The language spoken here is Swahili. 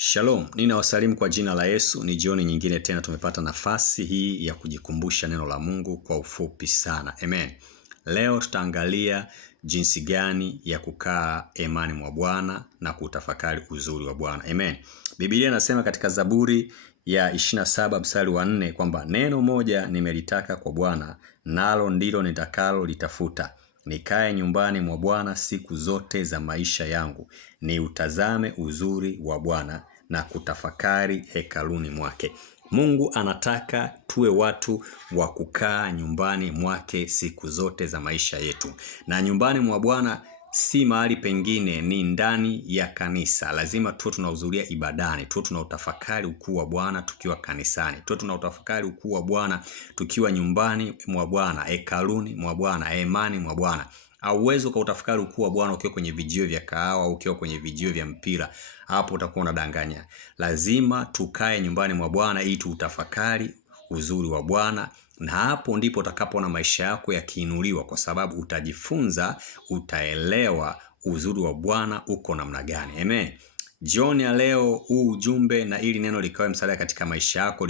Shalom, ninawasalimu kwa jina la Yesu. Ni jioni nyingine tena tumepata nafasi hii ya kujikumbusha neno la Mungu kwa ufupi sana. Amen. Leo tutaangalia jinsi gani ya kukaa imani mwa Bwana na kutafakari uzuri wa Bwana. Amen. Biblia inasema katika Zaburi ya 27 mstari wa 4 kwamba neno moja nimelitaka kwa Bwana, nalo ndilo nitakalo litafuta, nikae nyumbani mwa Bwana siku zote za maisha yangu, ni utazame uzuri wa Bwana na kutafakari hekaluni mwake. Mungu anataka tuwe watu wa kukaa nyumbani mwake siku zote za maisha yetu. Na nyumbani mwa Bwana si mahali pengine, ni ndani ya kanisa. Lazima tuwe tunahudhuria ibadani, tuwe tunautafakari ukuu wa Bwana tukiwa kanisani, tuwe tunautafakari ukuu wa Bwana tukiwa nyumbani mwa Bwana, hekaluni mwa Bwana, hemani mwa Bwana. Hauwezi ukautafakari ukuu wa Bwana ukiwa kwenye vijio vya kahawa au ukiwa kwenye vijio vya mpira. Hapo utakuwa unadanganya. Lazima tukae nyumbani mwa Bwana ili tutafakari uzuri wa Bwana, na hapo ndipo utakapoona maisha yako yakiinuliwa, kwa sababu utajifunza, utaelewa uzuri wa Bwana uko namna gani. Amen. Jioni ya leo huu ujumbe na ili neno likawe msaada katika maisha yako.